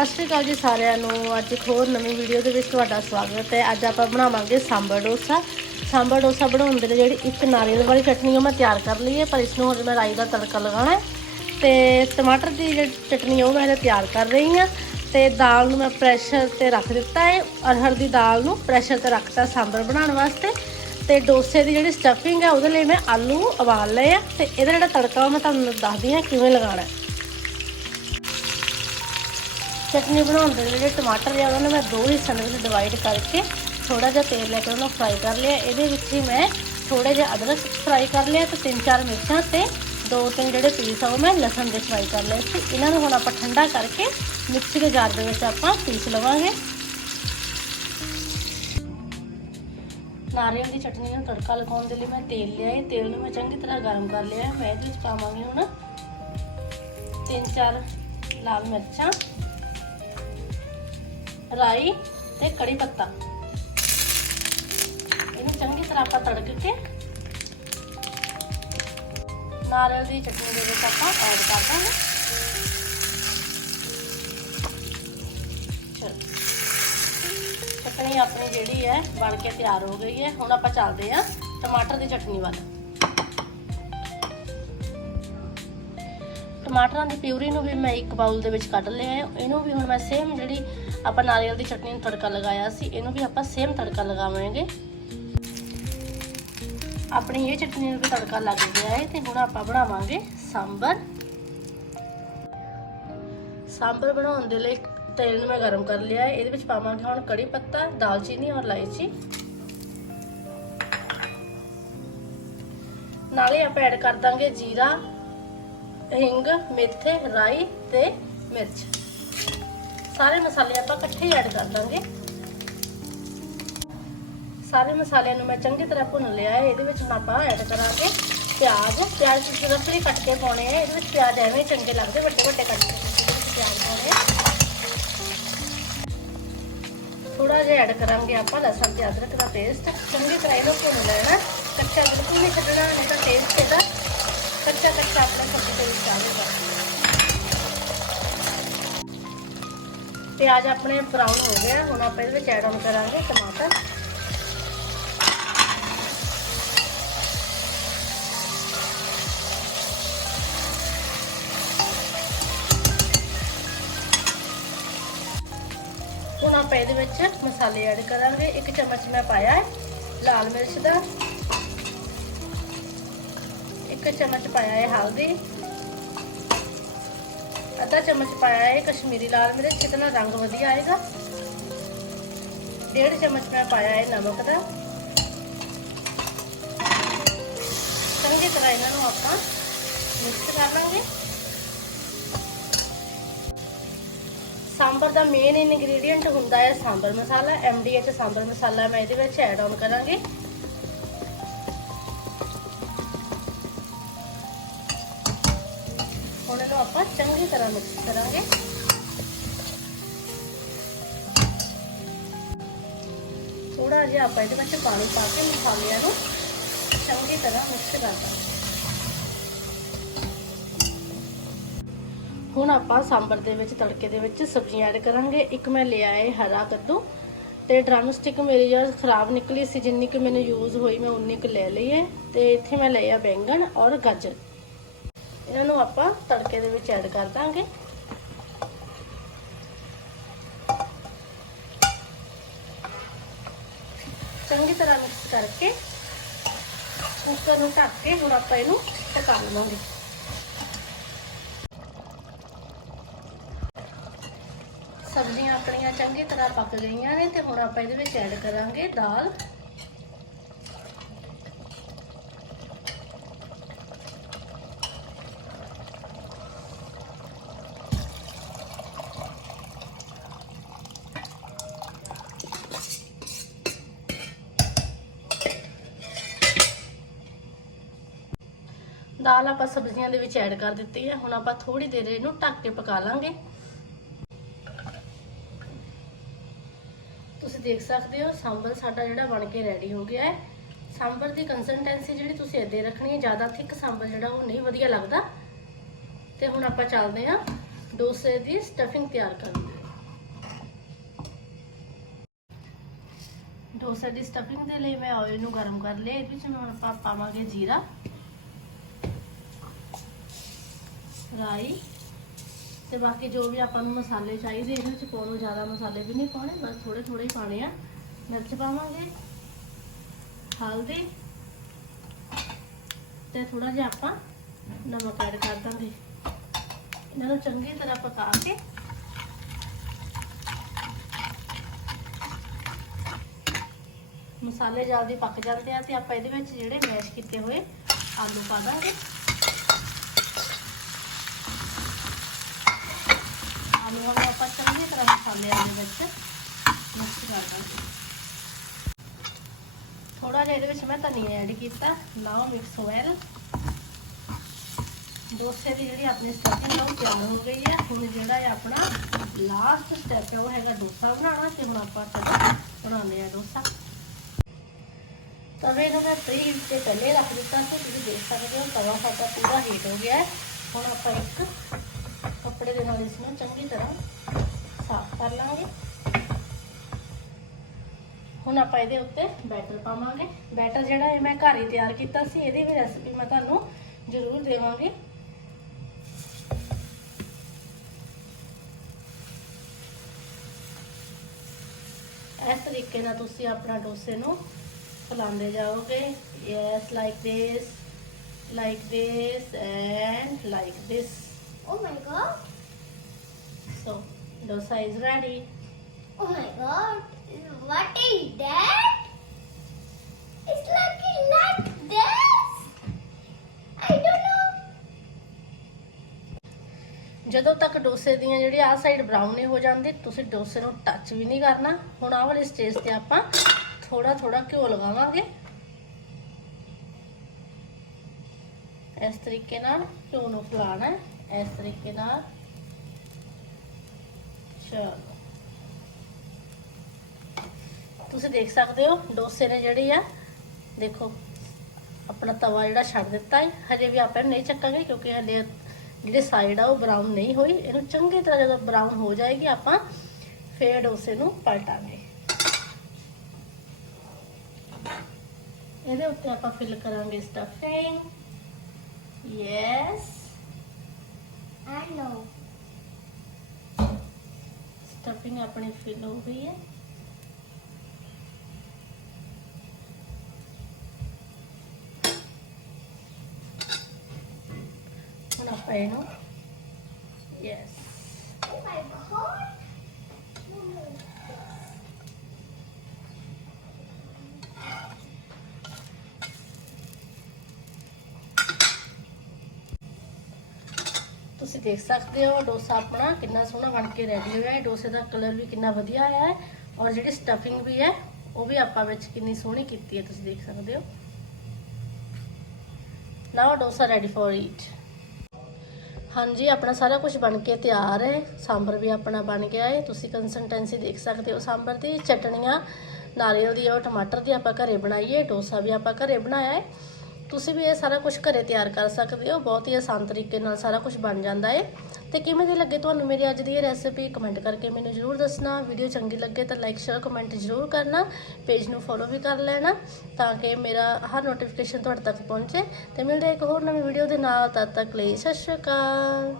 ਸਤਿ ਸ਼੍ਰੀ ਅਕਾਲ ਜੀ ਸਾਰਿਆਂ ਨੂੰ। ਅੱਜ ਇੱਕ ਹੋਰ ਨਵੀਂ ਵੀਡੀਓ ਦੇ ਵਿੱਚ ਤੁਹਾਡਾ ਸਵਾਗਤ ਹੈ। ਅੱਜ ਆਪਾਂ ਬਣਾਵਾਂਗੇ ਸਾਂਬਰ ਡੋਸਾ। ਸਾਂਬਰ ਡੋਸਾ ਬਣਾਉਣ ਦੇ ਲਈ ਜਿਹੜੀ ਇੱਕ ਨਾਰੀਅਲ ਵਾਲੀ ਚਟਨੀ ਉਹ ਮੈਂ ਤਿਆਰ ਕਰ ਲਈ ਹੈ, ਪਰ ਇਸ ਨੂੰ ਹੁਣ ਮੈਂ ਰਾਈ ਦਾ ਤੜਕਾ ਲਗਾਉਣਾ ਹੈ। ਤੇ ਟਮਾਟਰ ਦੀ ਜਿਹੜੀ ਚਟਨੀ ਉਹ ਮੈਂ ਹਲੇ ਤਿਆਰ ਕਰ ਰਹੀ ਹਾਂ। ਤੇ ਦਾਲ ਨੂੰ ਮੈਂ ਪ੍ਰੈਸ਼ਰ ਤੇ ਰੱਖ ਦਿੱਤਾ ਹੈ। ਅਰਹਰ ਦੀ ਦਾਲ ਨੂੰ ਪ੍ਰੈਸ਼ਰ ਤੇ ਰੱਖਤਾ ਸਾਂਬਰ ਬਣਾਉਣ ਵਾਸਤੇ। ਤੇ ਡੋਸੇ ਦੀ ਜਿਹੜੀ ਸਟਫਿੰਗ ਹੈ, ਉਹਦੇ ਲਈ ਮੈਂ ਆਲੂ ਉਬਾਲ ਲਏ ਆ। ਤੇ ਇਹਦਾ ਜਿਹੜਾ ਤੜਕਾ ਉਹ ਮੈਂ ਤੁਹਾਨੂੰ ਦੱਸਦੀ ਹਾਂ ਕਿਵੇਂ ਲਗਾਉਣਾ ਹੈ। ਚਟਨੀ ਬਣਾਉਣ ਦੇ ਲਈ ਜਿਹੜੇ ਟਮਾਟਰ ਆ ਉਹਨਾਂ ਨੂੰ ਮੈਂ ਦੋ ਹਿੱਸਿਆਂ ਦੇ ਵਿੱਚ ਡਿਵਾਈਡ ਕਰਕੇ ਥੋੜਾ ਜਿਹਾ ਤੇਲ ਲੈ ਕੇ ਉਹਨੂੰ ਫਰਾਈ ਕਰ ਲਿਆ। ਇਹਦੇ ਵਿੱਚ ਹੀ ਮੈਂ ਥੋੜੇ ਜਿਹਾ ਅਦਰਕ ਫਰਾਈ ਕਰ ਲਿਆ ਤੇ ਤਿੰਨ ਚਾਰ ਮਿਰਚਾਂ ਤੇ ਦੋ ਤਿੰਨ ਜਿਹੜੇ ਪੀਸ ਆ ਉਹ ਮੈਂ ਲਸਣ ਦੇ ਫਰਾਈ ਕਰ ਲਏ ਸੀ। ਇਹਨਾਂ ਨੂੰ ਹੁਣ ਆਪਾਂ ਠੰਡਾ ਕਰਕੇ ਮਿਕਸੀ ਦੇ ਜਾਰ ਦੇ ਵਿੱਚ ਆਪਾਂ ਪੀਸ ਲਵਾਂਗੇ। ਨਾਰੀਅਲ ਦੀ ਚਟਨੀ ਨੂੰ ਤੜਕਾ ਲਗਾਉਣ ਦੇ ਲਈ ਮੈਂ ਤੇਲ ਲਿਆ ਹੈ ਤੇਲ ਨੂੰ ਮੈਂ ਚੰਗੀ ਤਰ੍ਹਾਂ ਗਰਮ ਕਰ ਲਿਆ ਮੈਂ ਇਹਦੇ ਵਿੱਚ ਪਾਵਾਂਗੀ ਹੁਣ ਤਿੰਨ ਚਾਰ ਲਾਲ ਮਿਰਚਾਂ। ਰਾਈ ਤੇ ਕੜੀ ਪੱਤਾ। ਇਹਨੂੰ ਚੰਗੀ ਤਰ੍ਹਾਂ ਆਪਾਂ ਤੜਕ ਕੇ ਨਾਰੀਅਲ ਦੀ ਚਟਨੀ ਦੇ ਵਿੱਚ ਆਪਾਂ ਐਡ ਕਰ ਦਾਂਗੇ। ਚਲੋ। ਚਟਨੀ ਆਪਣੀ ਜਿਹੜੀ ਹੈ, ਬਣ ਕੇ ਤਿਆਰ ਹੋ ਗਈ ਹੈ। ਹੁਣ ਆਪਾਂ ਚੱਲਦੇ ਹਾਂ ਟਮਾਟਰ ਦੀ ਚਟਨੀ ਵੱਲ। ਟਮਾਟਰਾਂ ਦੀ ਪਿਊਰੀ ਨੂੰ ਵੀ ਮੈਂ ਇੱਕ ਬਾਉਲ ਦੇ ਵਿੱਚ ਕੱਢ ਲਿਆ ਹੈ। ਇਹਨੂੰ ਵੀ ਹੁਣ ਮੈਂ ਸੇਮ ਜਿਹੜੀ ਆਪਾਂ ਨਾਰੀਅਲ ਦੀ ਚਟਨੀ ਨੂੰ ਤੜਕਾ ਲਗਾਇਆ ਸੀ, ਇਹਨੂੰ ਵੀ ਆਪਾਂ ਸੇਮ ਤੜਕਾ ਲਗਾਵਾਂਗੇ। ਆਪਣੀ ਇਹ ਚਟਨੀ ਨੂੰ ਵੀ ਤੜਕਾ ਲੱਗ ਗਿਆ ਹੈ ਤੇ ਹੁਣ ਆਪਾਂ ਬਣਾਵਾਂਗੇ ਸਾਂਬਰ। ਸਾਂਬਰ ਬਣਾਉਣ ਦੇ ਲਈ ਤੇਲ ਨੂੰ ਮੈਂ ਗਰਮ ਕਰ ਲਿਆ ਹੈ। ਇਹਦੇ ਵਿੱਚ ਪਾਵਾਂਗੇ ਹੁਣ ਕੜੀ ਪੱਤਾ, ਦਾਲਚੀਨੀ ਔਰ ਇਲਾਇਚੀ। ਨਾਲੇ ਆਪਾਂ ਐਡ ਕਰ ਦਾਂਗੇ ਜੀਰਾ, ਹਿੰਗ, ਮੇਥੇ, ਰਾਈ ਤੇ ਮਿਰਚ। ਸਾਰੇ ਮਸਾਲੇ ਆਪਾਂ ਇਕੱਠੇ ਐਡ ਕਰ ਦਾਂਗੇ। ਸਾਰੇ ਮਸਾਲਿਆਂ ਨੂੰ ਮੈਂ ਚੰਗੀ ਤਰ੍ਹਾਂ ਭੁੰਨ ਲਿਆ ਹੈ। ਇਹਦੇ ਵਿੱਚ ਹੁਣ ਆਪਾਂ ਐਡ ਕਰਾਂਗੇ ਪਿਆਜ਼। ਪਿਆਜ਼ ਤੁਸੀਂ ਰਫਲੀ ਕੱਟ ਕੇ ਪਾਉਣੇ ਆ। ਇਹਦੇ ਵਿੱਚ ਪਿਆਜ਼ ਐਵੇਂ ਚੰਗੇ ਲੱਗਦੇ, ਵੱਡੇ ਵੱਡੇ ਕੱਟ ਕੇ। ਪਿਆਜ਼ ਪਾਉਣੇ ਥੋੜਾ ਜਿਹਾ ਐਡ ਕਰਾਂਗੇ ਆਪਾਂ ਲਸਣ ਤੇ ਅਦਰਕ ਦਾ ਪੇਸਟ ਚੰਗੀ ਤਰ੍ਹਾਂ ਇਹਨੂੰ ਭੁੰਨ ਲੈਣਾ। ਕੱਚਾ ਬਿਲਕੁਲ ਨਹੀਂ ਛੱਡਣਾ, ਨਹੀਂ ਤਾਂ ਟੇਸਟ ਇਹਦਾ ਕੱਚਾ ਕੱਚਾ ਆਪਣੇ ਸਬਜ਼ੀ ਦੇ ਵਿੱਚ ਆਵੇਗਾ ਪਿਆਜ਼ ਆਪਣੇ ਬਰਾਊਨ ਹੋ ਗਿਆ। ਹੁਣ ਆਪਾਂ ਇਹਦੇ ਵਿੱਚ ਐਡ ਆਨ ਕਰਾਂਗੇ ਟਮਾਟਰ। ਹੁਣ ਆਪਾਂ ਇਹਦੇ ਵਿੱਚ ਮਸਾਲੇ ਐਡ ਕਰਾਂਗੇ। ਇੱਕ ਚਮਚ ਮੈਂ ਪਾਇਆ ਹੈ ਲਾਲ ਮਿਰਚ ਦਾ। ਇੱਕ ਚਮਚ ਪਾਇਆ ਹੈ ਹਲਦੀ। ਅੱਧਾ ਚਮਚ ਪਾਇਆ ਹੈ ਕਸ਼ਮੀਰੀ ਲਾਲ ਮਿਰਚ, ਇਹਦੇ ਨਾਲ ਰੰਗ ਵਧੀਆ ਆਏਗਾ। ਡੇਢ ਚਮਚ ਮੈਂ ਪਾਇਆ ਹੈ ਨਮਕ ਦਾ। ਚੰਗੀ ਤਰ੍ਹਾਂ ਇਹਨਾਂ ਨੂੰ ਆਪਾਂ ਮਿਕਸ ਕਰ ਲਾਂਗੇ। ਸਾਂਬਰ ਦਾ ਮੇਨ ਇਨਗਰੀਡੀਅੰਟ ਹੁੰਦਾ ਹੈ ਸਾਂਬਰ ਮਸਾਲਾ ਐਮਡੀਐਚ ਸਾਂਬਰ ਮਸਾਲਾ, ਮੈਂ ਇਹਦੇ ਵਿੱਚ ਐਡ ਆਨ ਕਰਾਂਗੇ। ਆਪਾਂ ਚੰਗੀ ਤਰ੍ਹਾਂ ਮਿਕਸ ਕਰਾਂਗੇ। ਥੋੜਾ ਜਿਹਾ ਆਪਾਂ ਇਹਦੇ ਵਿੱਚ ਪਾਣੀ ਪਾ ਕੇ ਮਸਾਲਿਆਂ ਨੂੰ ਚੰਗੀ ਤਰ੍ਹਾਂ ਮਿਕਸ ਕਰ ਦਾਂਗੇ। ਹੁਣ ਆਪਾਂ ਸਾਂਬਰ ਦੇ ਵਿੱਚ, ਤੜਕੇ ਦੇ ਵਿੱਚ ਸਬਜ਼ੀਆਂ ਐਡ ਕਰਾਂਗੇ। ਇੱਕ ਮੈਂ ਲਿਆ ਹੈ ਹਰਾ ਕੱਦੂ ਤੇ ਡਰਮ ਸਟਿਕ ਮੇਰੀ ਜਦ ਖਰਾਬ ਨਿਕਲੀ ਸੀ, ਜਿੰਨੀ ਕਿ ਮੈਨੂੰ ਯੂਜ਼ ਹੋਈ ਮੈਂ ਉਨੀ ਕੁ ਲੈ ਲਈ ਹੈ ਤੇ ਇੱਥੇ ਮੈਂ ਲਿਆ ਬੈਂਗਣ ਔਰ ਗਾਜਰ। ਇਹਨਾਂ ਨੂੰ ਆਪਾਂ ਤੜਕੇ ਦੇ ਵਿੱਚ ਐਡ ਕਰ ਦਾਂਗੇ। ਚੰਗੀ ਤਰ੍ਹਾਂ ਮਿਕਸ ਕਰਕੇ ਕੁੱਕਰ ਨੂੰ ਢੱਕ ਕੇ ਹੁਣ ਆਪਾਂ ਇਹਨੂੰ ਪਕਾ ਲਵਾਂਗੇ। ਸਬਜ਼ੀਆਂ ਆਪਣੀਆਂ ਚੰਗੀ ਤਰ੍ਹਾਂ ਪੱਕ ਗਈਆਂ ਨੇ ਤੇ ਹੁਣ ਆਪਾਂ ਇਹਦੇ ਵਿੱਚ ਐਡ ਕਰਾਂਗੇ ਦਾਲ। ਦਾਲ ਆਪਾਂ ਸਬਜ਼ੀਆਂ ਦੇ ਵਿੱਚ ਐਡ ਕਰ ਦਿੱਤੀ ਹੈ। ਹੁਣ ਆਪਾਂ ਥੋੜੀ ਦੇਰ ਇਹਨੂੰ ਢੱਕ ਕੇ ਪਕਾ ਲਾਂਗੇ। ਤੁਸੀਂ ਦੇਖ ਸਕਦੇ ਹੋ, ਸਾਂਬਰ ਸਾਡਾ ਜਿਹੜਾ ਬਣ ਕੇ ਰੈਡੀ ਹੋ ਗਿਆ ਹੈ। ਸਾਂਬਰ ਦੀ ਕੰਸਿਸਟੈਂਸੀ ਜਿਹੜੀ ਤੁਸੀਂ ਇੱਦੇ ਰੱਖਣੀ ਹੈ, ਜ਼ਿਆਦਾ ਥਿੱਕ ਸਾਂਬਰ ਜਿਹੜਾ ਉਹ ਨਹੀਂ ਵਧੀਆ ਲੱਗਦਾ। ਤੇ ਹੁਣ ਆਪਾਂ ਚੱਲਦੇ ਹਾਂ, ਡੋਸੇ ਦੀ ਸਟਫਿੰਗ ਤਿਆਰ ਕਰਨ ਡੋਸੇ ਦੀ ਸਟਫਿੰਗ ਦੇ ਲਈ ਮੈਂ ਆਇਲ ਨੂੰ ਗਰਮ ਕਰ ਲਿਆ, ਇਹਦੇ ਵਿੱਚ ਹੁਣ ਆਪਾਂ ਪਾਵਾਂਗੇ ਜੀਰਾ। ਰਾਈ ਤੇ ਬਾਕੀ ਜੋ ਵੀ ਆਪਾਂ ਨੂੰ ਮਸਾਲੇ ਚਾਹੀਦੇ, ਇਹਦੇ ਵਿੱਚ ਪਾਉਣ ਜ਼ਿਆਦਾ ਮਸਾਲੇ ਵੀ ਨਹੀਂ ਪਾਉਣੇ, ਬਸ ਥੋੜੇ ਥੋੜੇ ਹੀ ਪਾਣੇ ਆ। ਮਿਰਚ ਪਾਵਾਂਗੇ, ਹਲਦੀ ਤੇ ਥੋੜਾ ਜਿਹਾ ਆਪਾਂ ਨਮਕ ਐਡ ਕਰ ਦਾਂਗੇ। ਇਹਨਾਂ ਨੂੰ ਚੰਗੀ ਤਰ੍ਹਾਂ ਪਕਾ ਕੇ ਮਸਾਲੇ ਜਲਦੀ ਪੱਕ ਜਾਂਦੇ ਆ ਤੇ ਆਪਾਂ ਇਹਦੇ ਵਿੱਚ ਜਿਹੜੇ ਮੈਸ਼ ਕੀਤੇ ਹੋਏ ਆਲੂ ਪਾ ਦਾਂਗੇ। ਆਲੂਆਂ ਨੂੰ ਆਪਾਂ ਚੰਗੀ ਤਰ੍ਹਾਂ ਮਸਾਲਿਆਂ ਦੇ ਵਿੱਚ। ਮਿਕਸ ਕਰ ਦਾਂਗੇ। ਥੋੜਾ ਜਿਹਾ ਇਹਦੇ ਵਿੱਚ ਮੈਂ ਧਨੀਆ ਐਡ ਕੀਤਾ। ਨਾਓ ਮਿਕਸ ਵੈਲ ਡੋਸੇ ਦੀ ਜਿਹੜੀ ਆਪਣੀ ਸਟਫਿੰਗ ਉਹ ਤਿਆਰ ਹੋ ਗਈ ਹੈ ਹੁਣ ਜਿਹੜਾ ਹੈ ਆਪਣਾ ਲਾਸਟ ਸਟੈਪ ਹੈ ਉਹ ਹੈਗਾ ਡੋਸਾ ਬਣਾਉਣਾ ਤੇ ਹੁਣ ਆਪਾਂ ਬਣਾਉਂਦੇ ਆ ਡੋਸਾ। ਤਵੇ ਨੂੰ ਮੈਂ ਪ੍ਰੀ ਹੀਟ ਤੇ ਪਹਿਲੇ ਰੱਖ ਦਿੱਤਾ ਸੀ, ਤੁਸੀਂ ਦੇਖ ਸਕਦੇ ਹੋ ਤਵਾ ਸਾਡਾ ਪੂਰਾ ਹੀਟ ਹੋ ਗਿਆ ਹੁਣ ਆਪਾਂ ਇੱਕ ਕੱਪੜੇ ਦੇ ਨਾਲ ਇਸ ਨੂੰ, ਚੰਗੀ ਤਰ੍ਹਾਂ ਸਾਫ਼ ਕਰ ਲਾਂਗੇ। ਹੁਣ ਆਪਾਂ ਇਹਦੇ ਉੱਤੇ ਬੈਟਰ ਪਾਵਾਂਗੇ। ਬੈਟਰ ਜਿਹੜਾ ਇਹ ਮੈਂ ਘਰ ਹੀ ਤਿਆਰ ਕੀਤਾ ਸੀ, ਇਹਦੀ ਵੀ ਰੈਸਪੀ ਮੈਂ ਤੁਹਾਨੂੰ ਜ਼ਰੂਰ ਦੇਵਾਂਗੀ। ਇਸ ਤਰੀਕੇ ਨਾਲ ਤੁਸੀਂ ਆਪਣਾ ਡੋਸੇ ਨੂੰ ਫਲਾਉਂਦੇ ਜਾਓਗੇ। Yes like this, like this and like this Oh my god. So dosa is ready Oh my god. What is that? It's like like this. I don't know. ਜਦੋਂ ਤੱਕ ਡੋਸੇ ਦੀਆਂ ਜਿਹੜੀ ਆਹ ਸਾਈਡ ਬਰਾਊਨ ਨਹੀਂ ਹੋ ਜਾਂਦੀ ਤੁਸੀਂ ਡੋਸੇ ਨੂੰ ਟੱਚ ਵੀ ਨਹੀਂ ਕਰਨਾ ਹੁਣ ਆਹ ਵਾਲੀ ਸਟੇਜ ਤੇ ਆਪਾਂ ਥੋੜਾ ਥੋੜਾ ਘਿਓ ਲਗਾਵਾਂਗੇ ਇਸ ਤਰੀਕੇ ਨਾਲ ਘਿਓ ਨੂੰ ਫੈਲਾਉਣਾ ਹੈ ਇਸ ਤਰੀਕੇ ਨਾਲ ਚਲੋ ਤੁਸੀਂ ਦੇਖ ਸਕਦੇ ਹੋ, ਡੋਸੇ ਨੇ ਜਿਹੜੀ ਆ, ਦੇਖੋ, ਆਪਣਾ ਤਵਾ ਜਿਹੜਾ ਛੱਡ ਦਿੱਤਾ ਹੈ ਹਜੇ ਵੀ ਆਪਾਂ ਨਹੀਂ ਚੱਕਾਂਗੇ ਕਿਉਂਕਿ ਹਲੇ ਜਿਹੜੇ ਸਾਈਡ ਆ, ਉਹ ਬਰਾਊਨ ਨਹੀਂ ਹੋਈ। ਇਹਨੂੰ ਚੰਗੀ ਤਰ੍ਹਾਂ ਜਦੋਂ ਬਰਾਊਨ ਹੋ ਜਾਏਗੀ, ਆਪਾਂ ਫੇਰ ਡੋਸੇ ਨੂੰ ਪਲਟਾਂਗੇ। ਇਹਦੇ ਉੱਤੇ ਆਪਾਂ ਫਿਲ ਕਰਾਂਗੇ stuffing yes I know. Stuffing ਆਪਣੀ ਫਿਲ ਹੋ ਗਈ ਹੈ। ਹੁਣ ਆਪਾਂ ਇਹਨੂੰ ਯੈਸ Oh my god. ਤੁਸੀਂ ਦੇਖ ਸਕਦੇ ਹੋ, ਡੋਸਾ ਆਪਣਾ ਕਿੰਨਾ ਸੋਹਣਾ ਬਣ ਕੇ ਰੈਡੀ ਹੋਇਆ ਹੈ। ਡੋਸੇ ਦਾ ਕਲਰ ਵੀ ਕਿੰਨਾ ਵਧੀਆ ਆਇਆ ਹੈ ਔਰ ਜਿਹੜੀ ਸਟਫਿੰਗ ਵੀ ਹੈ, ਉਹ ਵੀ ਆਪਾਂ ਵਿੱਚ ਕਿੰਨੀ ਸੋਹਣੀ ਕੀਤੀ ਹੈ, ਤੁਸੀਂ ਦੇਖ ਸਕਦੇ ਹੋ। Now dosa ready for eat ਹਾਂਜੀ, ਆਪਣਾ ਸਾਰਾ ਕੁਝ ਬਣ ਕੇ ਤਿਆਰ ਹੈ। ਸਾਂਬਰ ਵੀ ਆਪਣਾ ਬਣ ਗਿਆ ਹੈ। ਤੁਸੀਂ ਕੰਸਿਸਟੈਂਸੀ ਦੇਖ ਸਕਦੇ ਹੋ ਸਾਂਬਰ ਦੀ। ਚਟਣੀਆਂ, ਨਾਰੀਅਲ ਦੀ ਔਰ ਟਮਾਟਰ ਦੀ ਆਪਾਂ ਘਰੇ ਬਣਾਈਏ ਡੋਸਾ ਵੀ ਆਪਾਂ ਘਰੇ ਬਣਾਇਆ ਹੈ। ਤੁਸੀਂ ਵੀ ਇਹ ਸਾਰਾ ਕੁਝ ਘਰੇ ਤਿਆਰ ਕਰ ਸਕਦੇ ਹੋ, ਬਹੁਤ ਹੀ ਆਸਾਨ ਤਰੀਕੇ ਨਾਲ ਸਾਰਾ ਕੁਝ ਬਣ ਜਾਂਦਾ ਹੈ। ਤੇ ਕਿਵੇਂ ਦੀ ਲੱਗੇ ਤੁਹਾਨੂੰ ਮੇਰੀ ਅੱਜ ਦੀ ਇਹ ਰੈਸਿਪੀ ਕਮੈਂਟ ਕਰਕੇ ਮੈਨੂੰ ਜਰੂਰ ਦੱਸਣਾ। ਵੀਡੀਓ ਚੰਗੀ ਲੱਗੇ ਤਾਂ ਲਾਈਕ ਸ਼ੇਅਰ ਕਮੈਂਟ ਜਰੂਰ ਕਰਨਾ। ਪੇਜ ਨੂੰ ਫੋਲੋ ਵੀ ਕਰ ਲੈਣਾ ਤਾਂ ਕਿ ਮੇਰਾ ਹਰ ਨੋਟੀਫਿਕੇਸ਼ਨ ਤੁਹਾਡੇ ਤੱਕ ਪਹੁੰਚੇ। ਤੇ ਮਿਲਦੇ ਹਾਂ ਇੱਕ ਹੋਰ ਨਵੀਂ ਵੀਡੀਓ ਦੇ ਨਾਲ, ਤਦ ਤੱਕ ਲਈ ਸਤਿ ਸ਼੍ਰੀ ਅਕਾਲ।